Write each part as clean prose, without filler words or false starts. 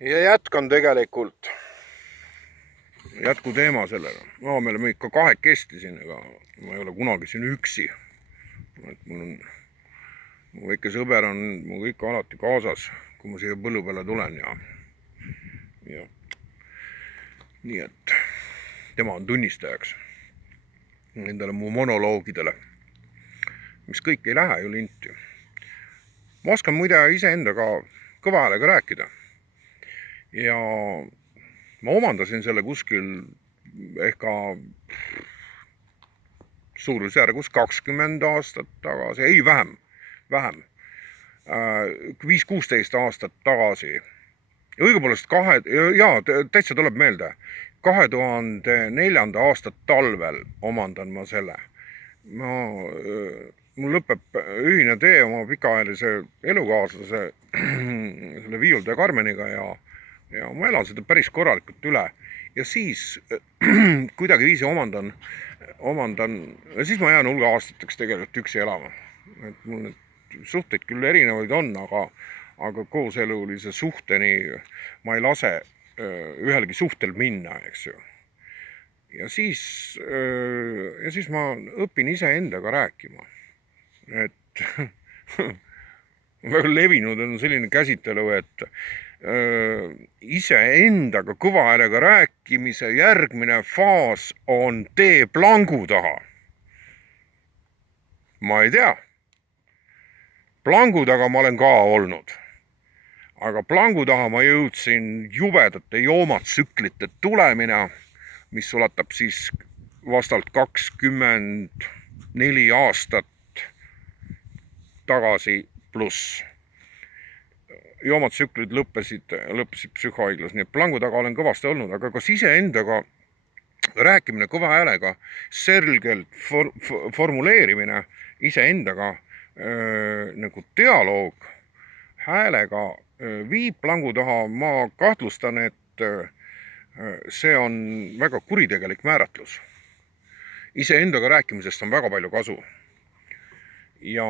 Ja jätkan tegelikult. Jätku teema sellele. No, me oleme ikka kahekesti siin, ega ma ei ole kunagi siin üksi. Et mul on, mu väike sõber on muga ikka alati kaasas, kui ma siia põllu peale tulen ja nii et tema on tunnistajaks nendele mu monoloogidele, mis kõik ei lähe ju linti. Ma oskan muide iseendaga kõva häälega rääkida ja ma omandasin selle kuskil ehka suurusjärgus 20 aastat tagasi, ei vähem, 5-16 aastat tagasi. Õigupoolest täitsa tuleb meelde, 2004. aasta talvel omandan ma selle. Mul lõpeb ühine tee oma pikaajalise elukaaslase selle Viiulde Karmeniga ja ma elan seda päris korralikult üle. Ja siis kuidagiviisi omandan, ja siis ma jään hulga aastateks tegelikult üksi elama. Et mul need suhteid küll erinevaid on, aga kooselulise suhteni ma ei lase ühelgi suhtel minna, eks ju. Ja siis ma õpin iseendaga rääkima. Et väga levinud on selline käsitelu, et iseendaga kõva häälega rääkimise järgmine faas on tee plangu taha. Ma ei tea. Plangu taga ma olen ka olnud. Aga plangu taha ma jõudsin jubedate joomatsüklite tulemina, mis ulatab siis vastalt 24 aastat tagasi pluss. Joomatsüklid lõppesid psühhohaiglas, nii et plangu taga olen kõvasti olnud, aga kas iseendaga rääkimine kõva häälega, selgelt formuleerimine iseendaga nagu dialoog häälega viib plangu taha, ma kahtlustan, et see on väga kuritegelik määratlus. Iseendaga rääkimisest on väga palju kasu. Ja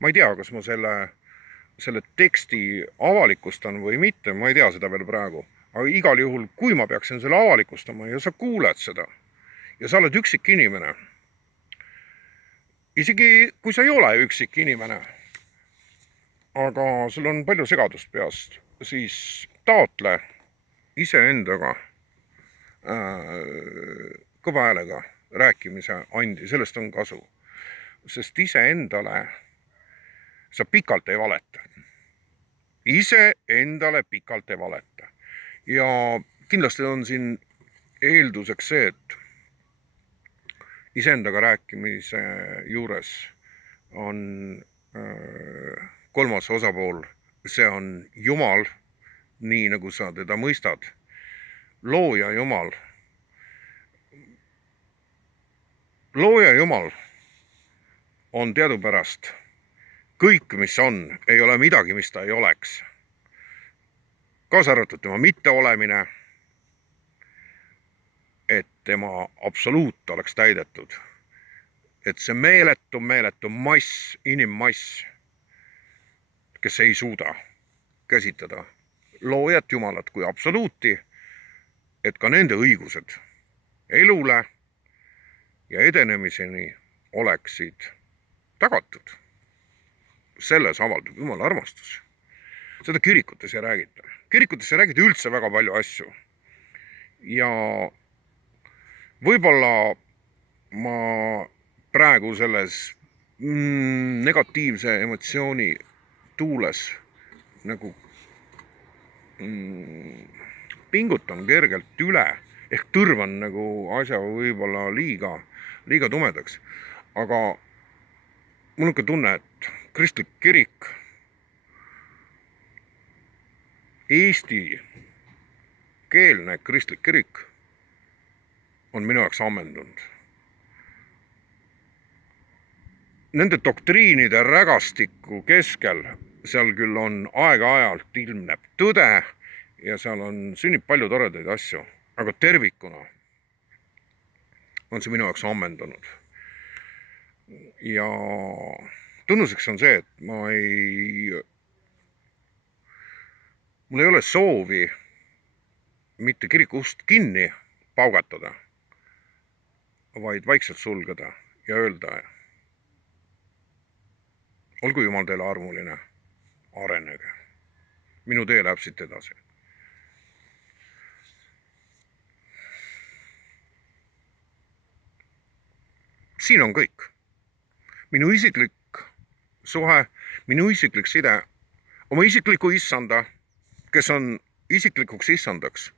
ma ei tea, kas ma selle teksti avalikustan või mitte, ma ei tea seda veel praegu. Aga igal juhul, kui ma peaksin selle avalikustama ja sa kuuled seda ja sa oled üksik inimene, isegi kui sa ei ole üksik inimene, aga sul on palju segadust peast, siis taotle iseendaga kõva häälega rääkimise andi, sellest on kasu. Sest iseendale sa pikalt ei valeta. Iseendale pikalt ei valeta. Ja kindlasti on siin eelduseks see, et iseendaga rääkimise juures on kolmas osapool, see on Jumal, nii nagu sa teda mõistad, looja Jumal. Looja Jumal on teadupärast kõik, mis on, ei ole midagi, mis ta ei oleks. Kaasa arvatud tema mitteolemine, et tema absoluut oleks täidetud. Et see meeletu mass, inimmass, kes ei suuda käsitada loojat Jumalat kui absoluuti, et ka nende õigused elule ja edenemiseni oleksid tagatud. Selles avaldub Jumala armastus. Seda kirikutes ei räägita. Kirikutes ei räägita üldse väga palju asju. Ja võib-olla ma praegu selles negatiivse emotsiooni tuules nagu pingutan kergelt üle, ehk tõrvan nagu asja võib-olla liiga tumedaks. Aga mul on ka tunne, et kristlik kirik, eesti keelne kristlik kirik on minu jaoks ammendunud. Nende doktriinide rägastiku keskel, seal küll on aeg-ajalt ilmneb tõde ja seal sünnib palju toredaid asju, aga tervikuna on see minu jaoks ammendunud. Ja tunnuseks on see, et mul ei ole soovi mitte kiriku ust kinni paugatada, vaid vaikselt sulgeda ja öelda, olgu Jumal teile armuline, arenege. Minu tee läheb siit edasi. Siin on kõik. Minu isiklik suhe, minu isiklik side, oma isikliku issanda, kes on isiklikuks issandaks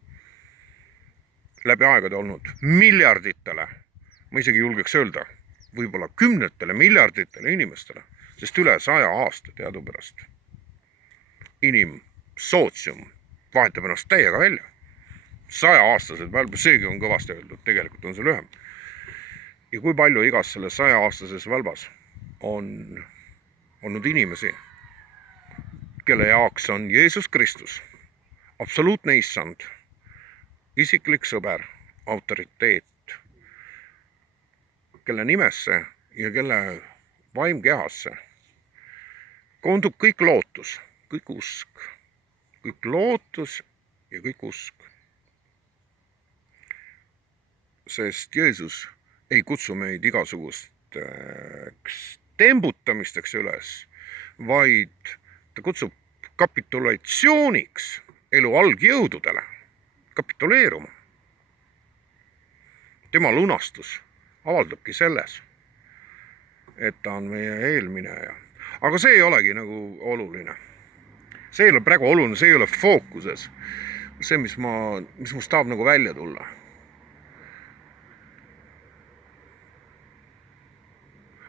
läbi aegade olnud miljarditele, ma isegi julgeks öelda, võib-olla kümnetele miljarditele inimestele, sest üle 100 aasta teadupärast sootsium vahetab ennast täiega välja. 100-aastased välbas, seegi on kõvasti öeldud, tegelikult on see lühem. Ja kui palju igas selles 100-aastases välbas on olnud inimesi, kelle jaoks on Jeesus Kristus absoluutne issand, isiklik sõber, autoriteet, kelle nimesse ja kelle vaimkehasse koondub kõik lootus, kõik usk, kõik lootus ja kõik usk. Sest Jeesus ei kutsu meid igasugusteks tembutamisteks üles, vaid ta kutsub kapitulatsiooniks elu algjõududele, kapituleeruma. Tema lunastus avaldabki selles, et ta on meie eelmineja. Aga see ei olegi nagu oluline. See ei ole praegu oluline, see ei ole fookuses. See, mis must tahab nagu välja tulla.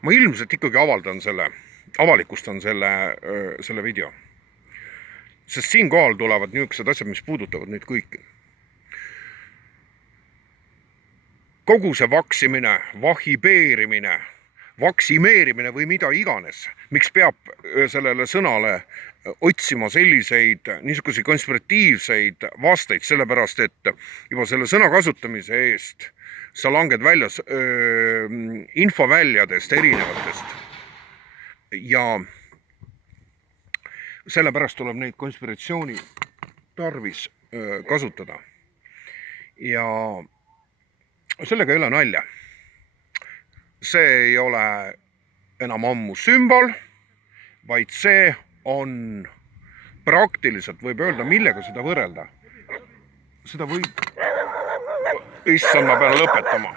Ma ilmselt ikkagi avalikustan selle video. Sest siin kohal tulevad niisugused asjad, mis puudutavad nüüd kõiki. Kogu see vaksimine, vahibeerimine, vaksimeerimine või mida iganes, miks peab sellele sõnale otsima selliseid niisuguseid konspiratiivseid vasteid, sellepärast et juba selle sõna kasutamise eest sa langed välja infoväljadest erinevatest. Ja sellepärast tuleb neid konspiratsiooni tarvis kasutada. Ja sellega ei ole nalja. See ei ole enam ammu sümbol, vaid see on praktiliselt, võib öelda, millega seda võrrelda. Seda võib... Issand, ma pean lõpetama.